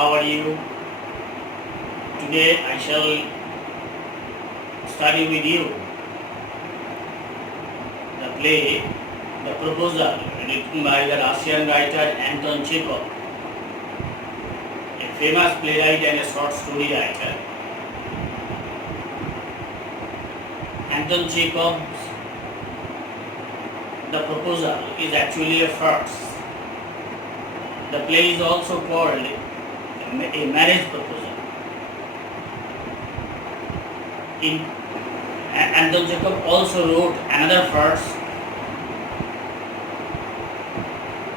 how are you? Today I shall study with you the play The Proposal, written by the Russian writer Anton Chekhov, a famous playwright and a short story writer. Anton Chekhov's The Proposal is actually a farce. The play is also called a marriage proposal. Anton Chekhov also wrote another farce,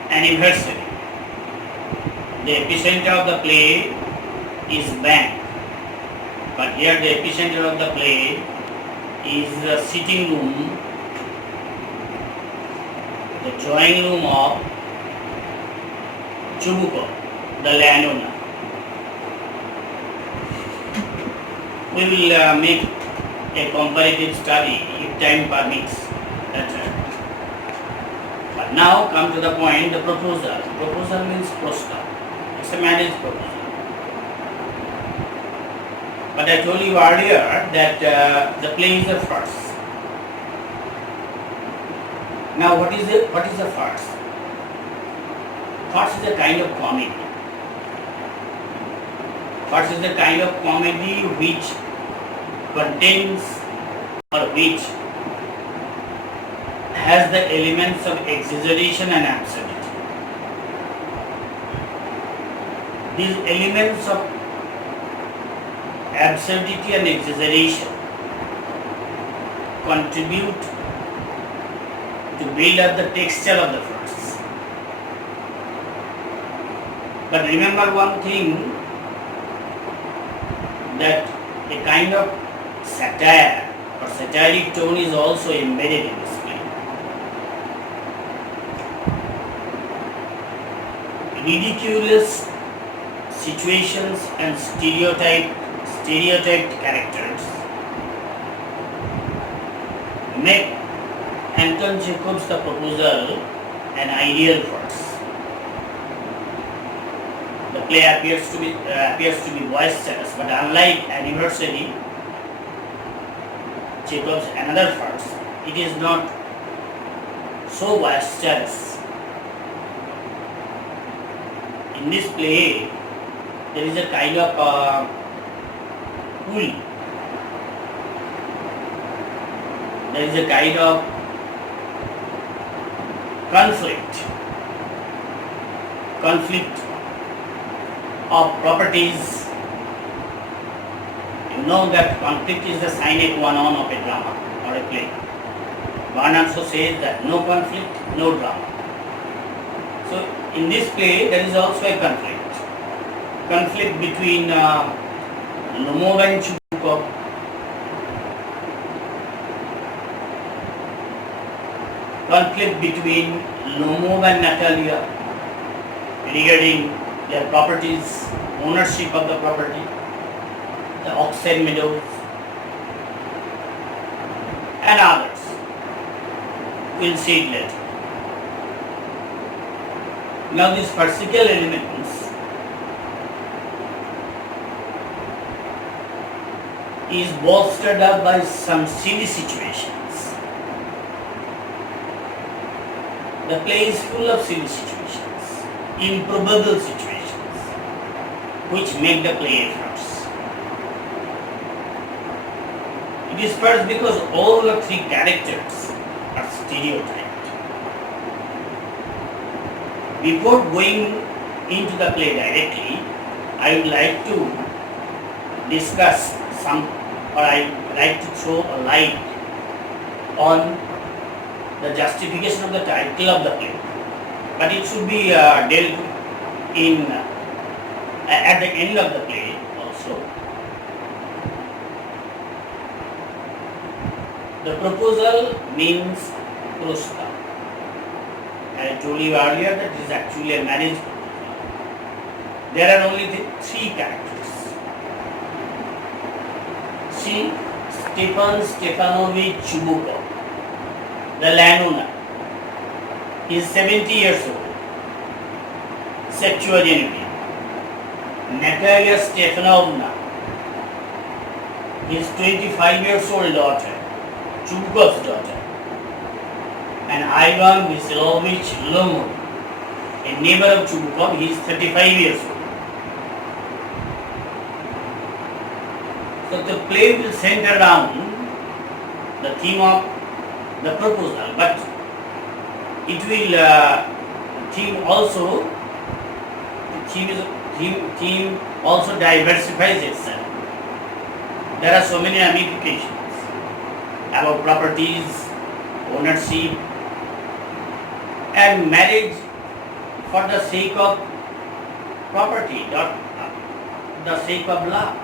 Anniversary. The epicenter of the play is bank, but here the epicenter of the play is the sitting room, the drawing room of Chubukov, the landowner. We will make a comparative study if time permits. That's right. But now come to the point, the proposal. Proposal means prosta. It's a marriage proposal. But I told you earlier that the play is a farce. Now what is a farce? Farce is a kind of comedy. Farce is a kind of comedy which contains or which has the elements of exaggeration and absurdity. These elements of absurdity and exaggeration contribute to build up the texture of the farce. But remember one thing, that a kind of satire or satiric tone is also embedded in this play. Ridiculous situations and stereotyped characters make Anton Chekhov's The Proposal an ideal farce. The play appears to be boisterous, but unlike Anniversary, Chekhov's another farce, it is not so boisterous. In this play, there is a kind of pull. There is a kind of conflict of properties. You know that conflict is the sine qua non of a drama or a play. One also says that no conflict, no drama. So in this play there is also a conflict between Lomov and Chubukov. Conflict between Lomov and Natalia regarding their properties, ownership of the property, the Oxen Meadows, and others. We'll see it later. Now these farcical elements is bolstered up by some silly situations. The play is full of silly situations, improbable situations, which make the play a farce. It is first because all the three characters are stereotyped. Before going into the play directly, I would like to discuss I would like to throw a light on the justification of the title of the play. But it should be dealt in at the end of the play also. The proposal means prosta. I told you earlier that it is actually a marriage proposal. There are only three characters. See, Stepanovich Chubukov, the landowner. He is 70 years old, septuagenarian. Natalia Stefanovna, his 25 years old daughter, Chubukov's daughter, and Ivan Vasilovich Lomov, a neighbor of Chubukov, he is 35 years old. So the play will center around the theme of the proposal, but it will theme also theme also diversifies itself. There are so many ramifications about properties, ownership, and marriage for the sake of property, not the sake of love.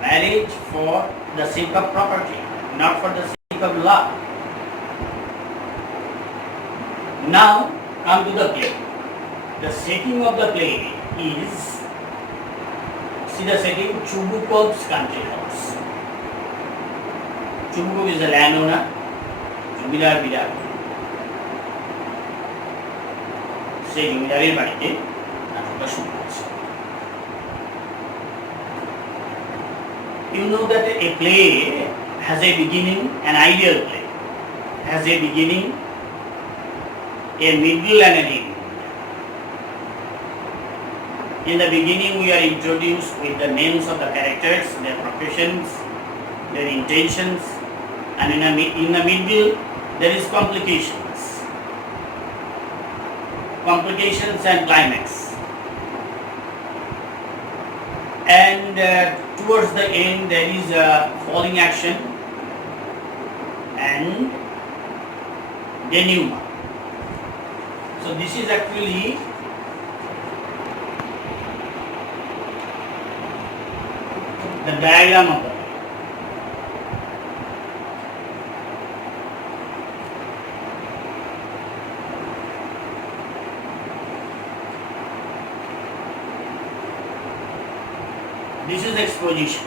Marriage for the sake of property, not for the sake of love. Now come to the play. The setting of the play is, see the setting, Chubukov's country house. Chubukov is a landowner, জমিদার বিরাট, সেই জমিদারের বাড়িতে নাটকটা শুরু হচ্ছে। You know that a play has a beginning, an ideal play has a beginning, a middle and an end. In the beginning we are introduced with the names of the characters, their professions, their intentions, and in the middle there is complications and climax. And towards the end there is a falling action and denouement. So this is actually the diagram of the play. This is exposition.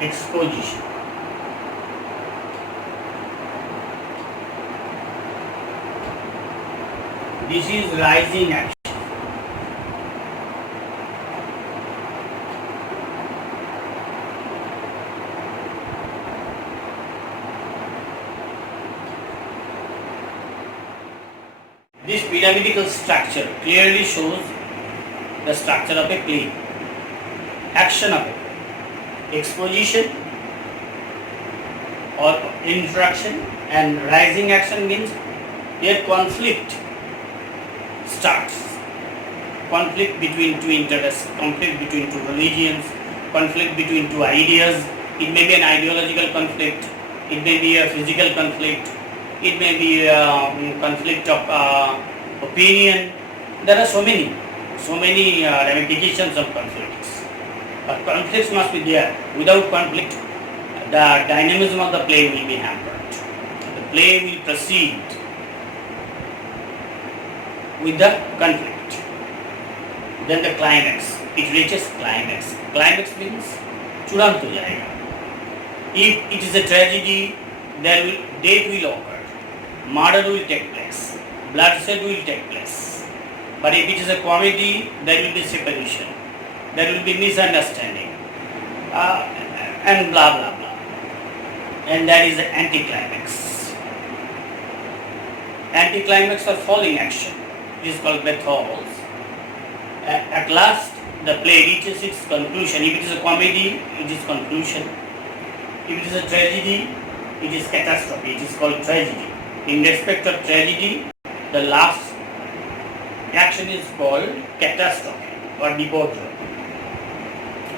Exposition. This is rising action. This pyramidal structure clearly shows the structure of a play. Action of it. Exposition or introduction and rising action means their conflict starts. Conflict between two interests, conflict between two religions, conflict between two ideas. It may be an ideological conflict, it may be a physical conflict, it may be a conflict of opinion. There are so many ramifications of conflicts. But conflicts must be there. Without conflict, the dynamism of the play will be hampered. The play will proceed with the conflict. Then the climax. It reaches climax. Climax means churanto jayega. If it is a tragedy, death will occur. Murder will take place. Bloodshed will take place. But if it is a comedy, there will be separation. There will be misunderstanding. And blah blah blah. And that is the anticlimax. Anticlimax or falling action. It is called battles. At last, the play reaches its conclusion. If it is a comedy, it is conclusion. If it is a tragedy, it is catastrophe. It is called tragedy. In respect of tragedy, the last action is called catastrophe or biporjoy.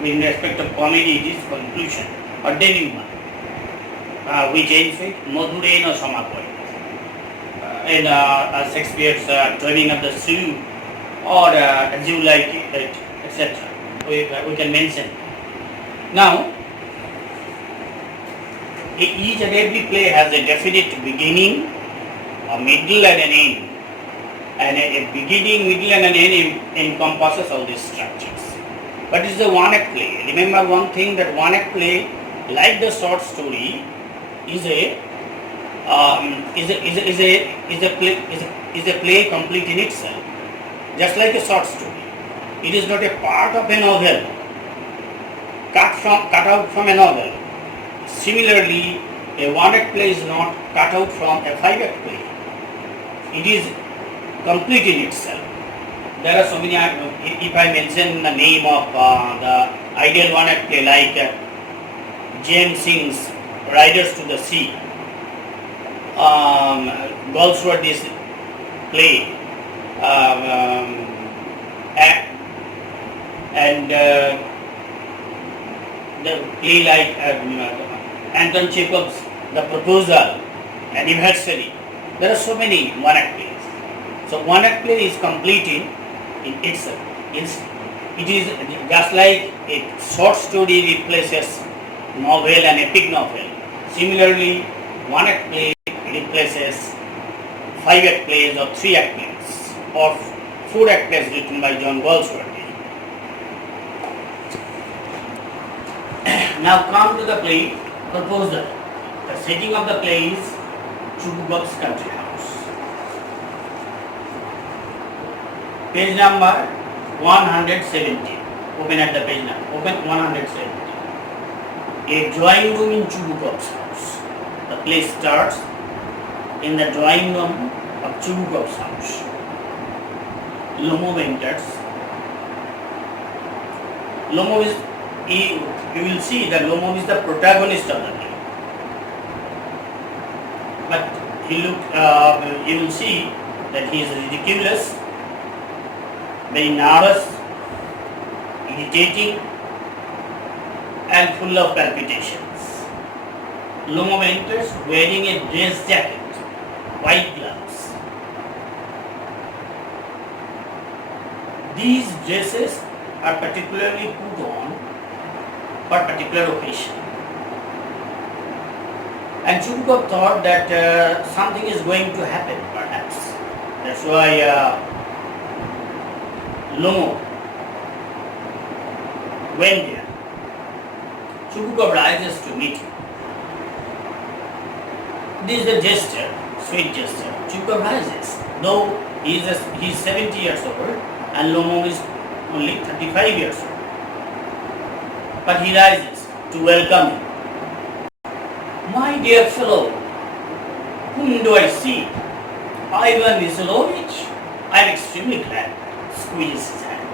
In respect of comedy, it is conclusion or denouement, which ends with Madhurena Samakoy. In Shakespeare's Turning of the Screw, or as you like it, etc. We can mention. Now, each and every play has a definite beginning, a middle and an end. And a beginning, middle and an end encompasses all these structures. But it is a one-act play. Remember one thing, that one-act play, like the short story, is a is a play complete in itself, just like a short story. It is not a part of a novel, cut out from a novel. Similarly, a one-act play is not cut out from a five-act play. It is complete in itself. There are so many. If I mention the name of the ideal one-act play, like James Singh's Riders to the Sea, Goldsworthy's play, and the play like Anton Chekhov's The Proposal, Anniversary. There are so many one-act plays. So one-act play is complete in itself. It is just like a short story replaces novel and epic novel. Similarly, one-act play replaces five-act plays or three-act plays or four-act plays written by John Goldsworthy. Now come to the play Proposal. The setting of the play is Chubbukov's country house. Page number 170. Open at the page number. Open 170. A drawing room in Chubbukov's house. The play starts in the drawing room of Chubbukov's house. Lomov enters. Lomov is, you will see that Lomov is the protagonist of the play. But you will see that he is ridiculous, very nervous, irritating, and full of palpitations. Lomov enters wearing a dress jacket, white gloves. These dresses are particularly put on for particular occasion. And Chubukov thought that something is going to happen, perhaps. That's why Lomov went there. Chubukov rises to meet him. This is a gesture, sweet gesture. Chubukov rises, though he is 70 years old and Lomov is only 35 years old. But he rises to welcome him. My dear fellow, whom do I see? Ivan Vasilovich. I am extremely glad. Squeezes his hand.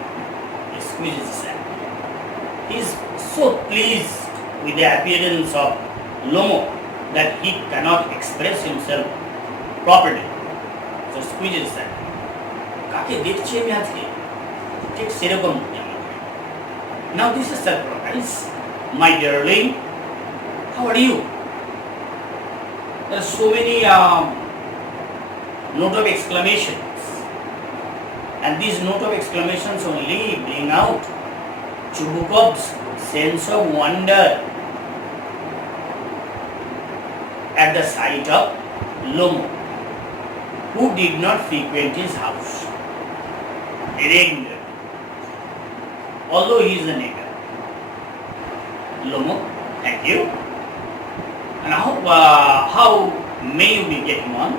He squeezes his hand. He is so pleased with the appearance of Lomov that he cannot express himself properly. So squeezes his hand. কাকে দেখছি আমি আজকে ঠিক সেরকম মনে হয়। Now this is surprise. My darling, how are you? There are so many note of exclamations, and these note of exclamations only bring out Chubukov's sense of wonder at the sight of Lomov, who did not frequent his house regularly, although he is a neighbor. Lomov, thank you. And how may you be getting on?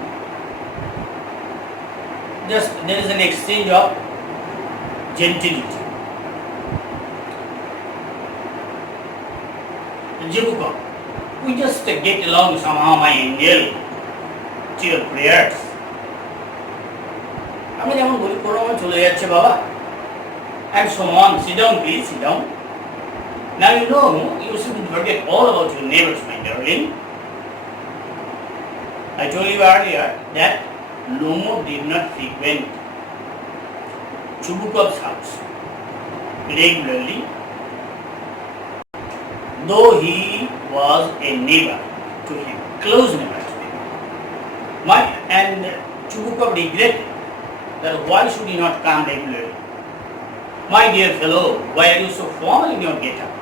Just there is an exchange of gentility. Chubukov, we just get along somehow, my angel, to your prayers. আমি যেমন বলি কোনো চলে যাচ্ছে বাবা, and so on. Sit down, please, sit down. Now you know you shouldn't forget all about your neighbors, my darling. I told you earlier that Lomov did not frequent Chubukov's house regularly, though he was a neighbor to him, close neighbor to him. And Chubukov regretted that why should he not come regularly? My dear fellow, why are you so formal in your get-up?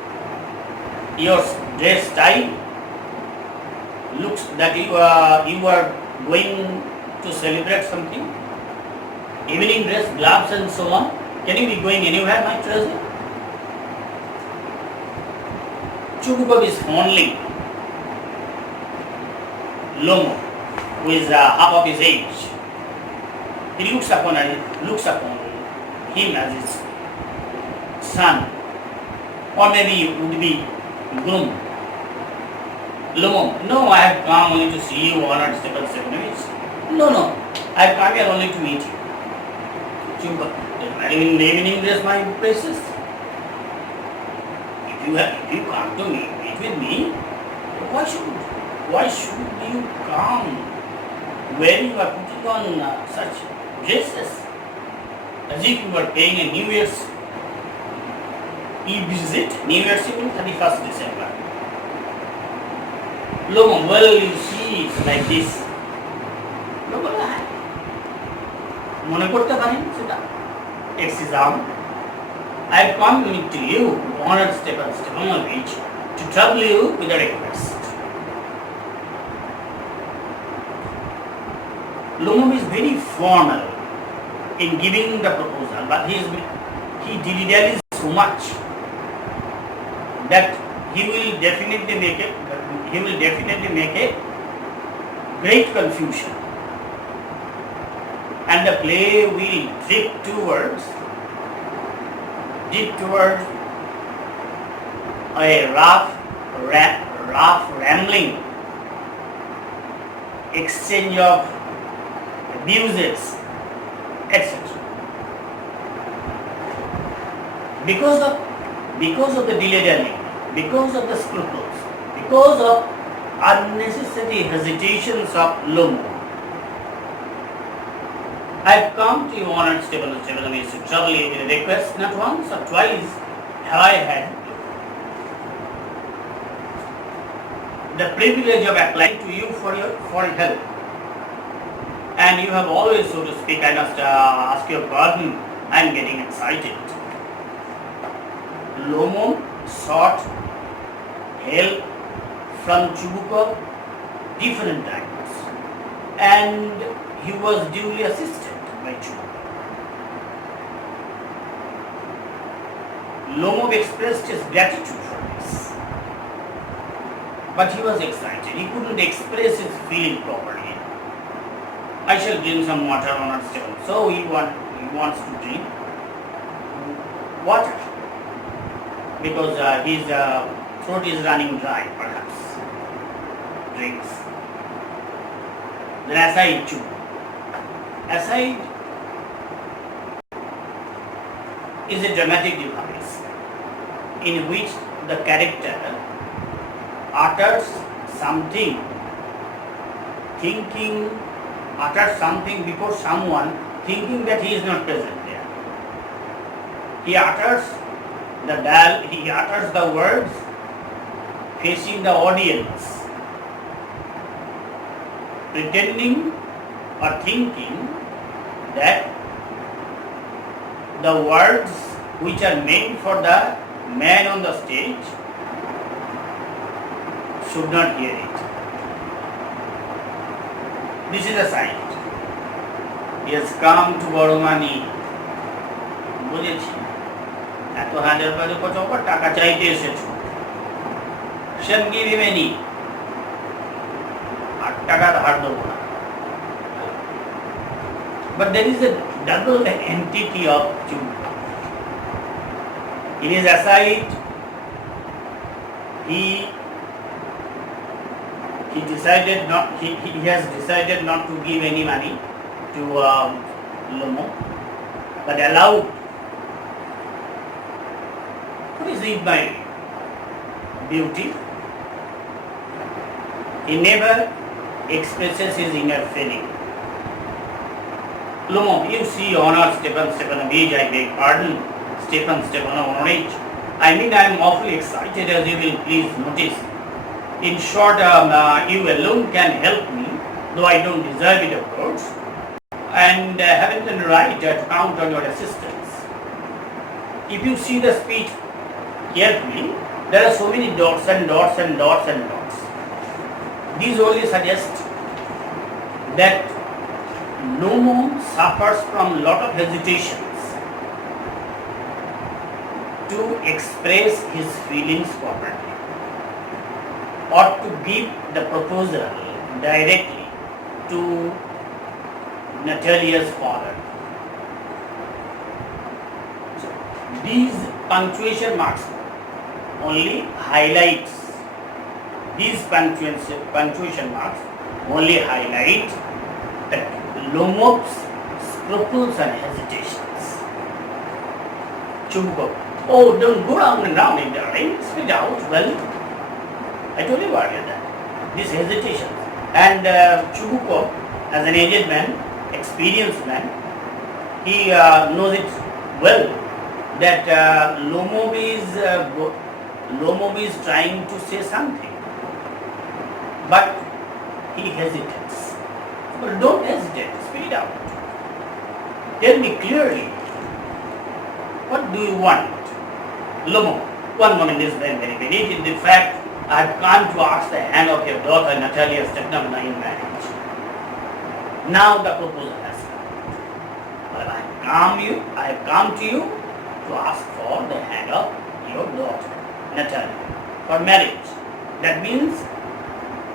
Your dress style looks that you are going to celebrate something. Evening dress, gloves and so on. Can you be going anywhere, my treasure? Chubukov is fondling Lomov who is half of his age, he looks upon him as his son, or maybe would be groom. Lomo, no, I have come only to see you, honored Stephen Stepanovich. No, I have come here only to meet you. In the evening, there's my praises. If you come to meet with me, why should you come when you are putting on such dresses as if you were paying a New Year's Eve visit, New Year's Eve, 31st December. Lomo, well, you see, it's like this. Lomo, মনে করতে পারেন সেটা এক্সিজাম I have come to you, honored Stephen Stepanovich, to trouble you with a request. Lomov is very formal in giving the proposal, but he dilly-dallies so much that he will definitely make a great confusion, and the play will drift towards a rough rambling exchange of abuses, etc. Because of the dilly-dallying, because of the scruples, because of unnecessary hesitations of Lomo, I have come to you, honored Stepanovich, to trouble you with a request. Not once or twice have I had the privilege of applying to you for help, and you have always, so to speak, I must ask your pardon, I am getting excited. Lomo sought help from Chubukov different times, and he was duly assisted by Chubukov. Lomov expressed his gratitude for this, but he was excited. He couldn't express his feeling properly. I shall drink some water on our table. So he wants to drink water because his throat is running dry, perhaps. Drinks. Then aside Chubukov. Aside is a dramatic device in which the character utters something before someone, thinking that he is not present there. He utters the words facing the audience, pretending or thinking that the words which are meant for the man on the stage should not hear it. This is a sign. He has come to borrow money. বুঝেছি, এত হাজার বাজে কত টাকা চাইতে এসেছো, shall give him any, 8 টাকা ধার দেবো না। But there is a double entity of Chubukov. In his aside, he has decided not to give any money to Lomo, but allowed. What is it by beauty? He never expresses his inner feeling. Lomo, you see, honored Stephen Stepanovich, I beg pardon, Stephen Stepanovich. I mean, I am awfully excited, as you will please notice. In short, you alone can help me, though I don't deserve it, of course, and haven't the right to count on your assistance. If you see the speech carefully, there are so many dots and dots and dots and dots. These only suggest that Lomo suffers from a lot of hesitations to express his feelings properly or to give the proposal directly to Natalia's father. So these punctuation marks only highlights, these punctuation marks only highlight Lomob's scruples and hesitations. Chubukov, oh, don't go down and down in the rain, spit out. Well, I told you earlier that. These hesitations. And Chubukov, as an aged man, experienced man, he knows it well that Lomov is trying to say something, but he hesitates. But don't hesitate, speak it out. Tell me clearly, what do you want? Lomov, one moment, is very, very, very. In fact, I have come to ask the hand of your daughter Natalia Stepanovna in marriage. Now the proposal has come. But I have come to you to ask for the hand of your daughter Natalia for marriage. That means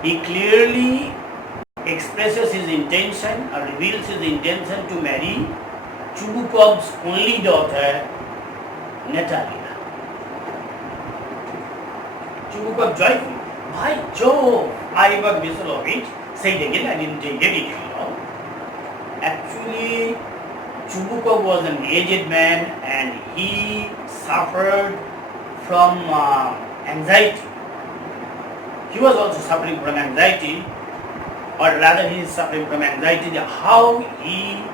he clearly expresses his intention or reveals his intention to marry Chubukov's only daughter Natalia. Chubukov joyful. By Jove, Ivan Vasilovich, say it again, I didn't take it now. Actually, Chubukov was an aged man and he suffered from anxiety. He was also suffering from anxiety, or rather he is suffering from anxiety how he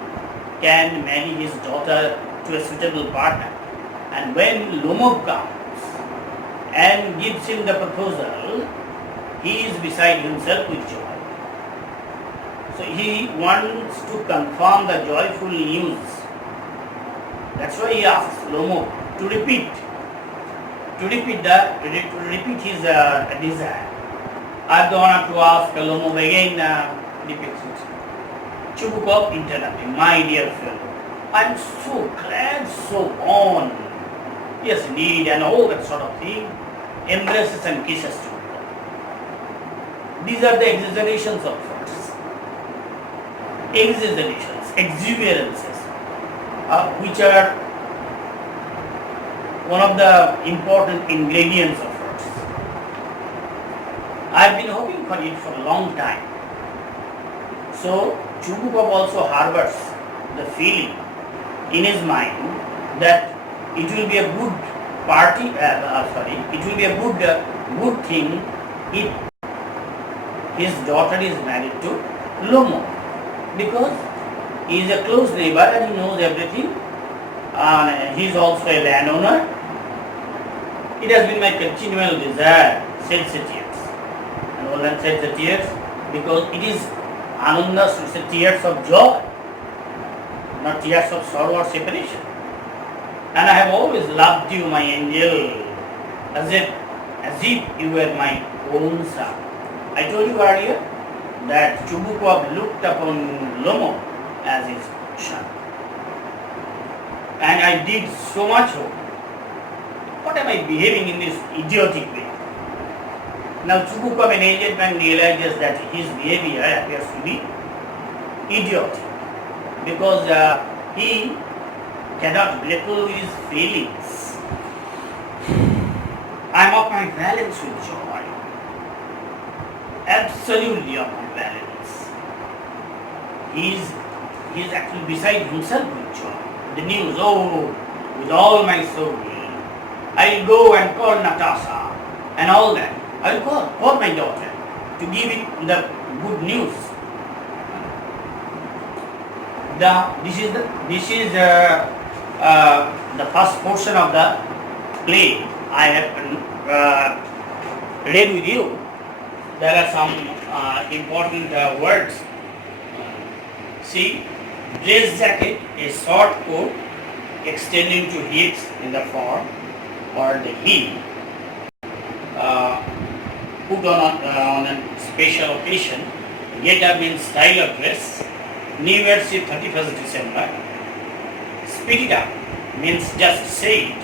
can marry his daughter to a suitable partner. And when Lomov comes and gives him the proposal, he is beside himself with joy. So he wants to confirm the joyful news. That's why he asks Lomov to repeat his desire. I have the honor to ask Lomov again, repeats it. Chubukov interrupted, my dear fellow, I am so glad, so on. Yes, indeed, and all that sort of thing. Embraces and kisses Chubukov. These are the exaggerations of words. Exaggerations, exuberances, which are one of the important ingredients of words. I have been hoping for it for a long time. So Chubukov also harbors the feeling in his mind that it will be a good it will be a good thing if his daughter is married to Lomov, because he is a close neighbor and he knows everything. He is also a landowner. It has been my continual desire, said Satyrs. And Nolan said Satyrs because it is Ananda, so tears of joy, not tears of sorrow or separation. And I have always loved you, my angel, as if you were my own son. I told you earlier that Chubukov looked upon Lomov as his son. And I did so much hope. What am I behaving in this idiotic way? Now Chubukov, an aged man, realizes that his behavior appears to be idiotic because he cannot grapple with his feelings. I am off my balance with joy. Absolutely off my balance. He is actually beside himself with joy. The news, with all my soul, I will go and call Natasha and all that. I will call my daughter to give it the good news. This is the first portion of the play I have read with you. There are some important words. See, dress jacket, a short coat extending to hips in the form or the heel, put on a special occasion, get up in style of dress, New Year's Eve 31st December. Speak it up means just say it.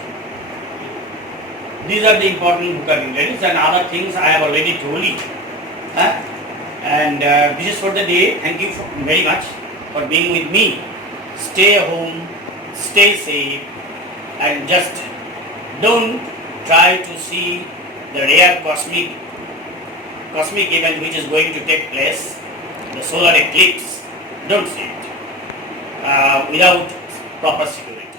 These are the important vocabularies and other things I have already told you. And this is for the day. Thank you very much for being with me. Stay home, stay safe, and just don't try to see the rare cosmic event which is going to take place, the solar eclipse. Don't see it without proper security.